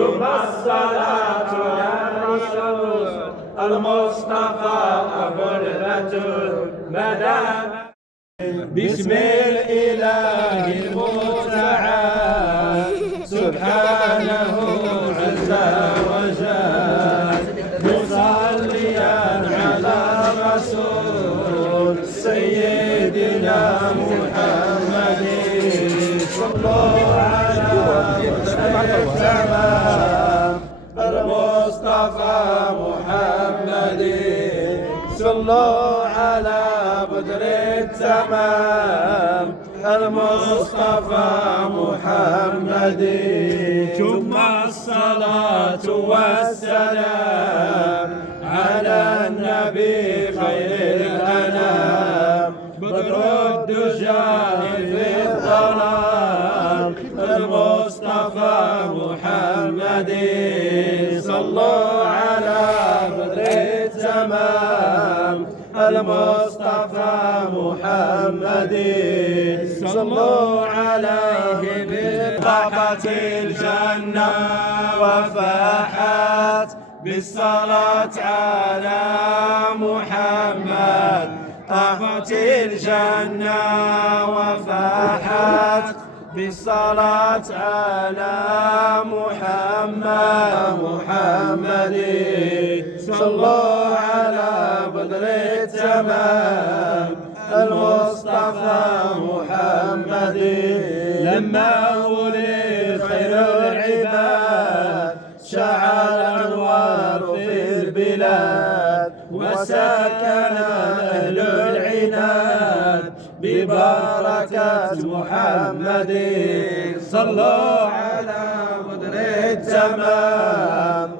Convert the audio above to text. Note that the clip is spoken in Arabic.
ثم الصلاة يا رسول المصطفى أبو البتول مدام بسم الإله المتعال سبحانه عز وجل مصليا على رسول سيدنا محمد صلوا على التمام المصطفى محمد صلوا على بدر التمام المصطفى محمد ثم الصلاة والسلام على النبي خير الأنام بدر الدجى في الظلام المصطفى محمد صلوا على بدر التمام المصطفى محمد صلوا عليه بطاقة الجنة وفاحت بالصلاة على محمد طاقة الجنة وفاحت بالصلاة على محمد صلوا على بدر التمام المصطفى محمد لما ولد خير العباد شع الأنوار في البلاد وسكن أهل العناد ببركة محمد صلوا على بدر التمام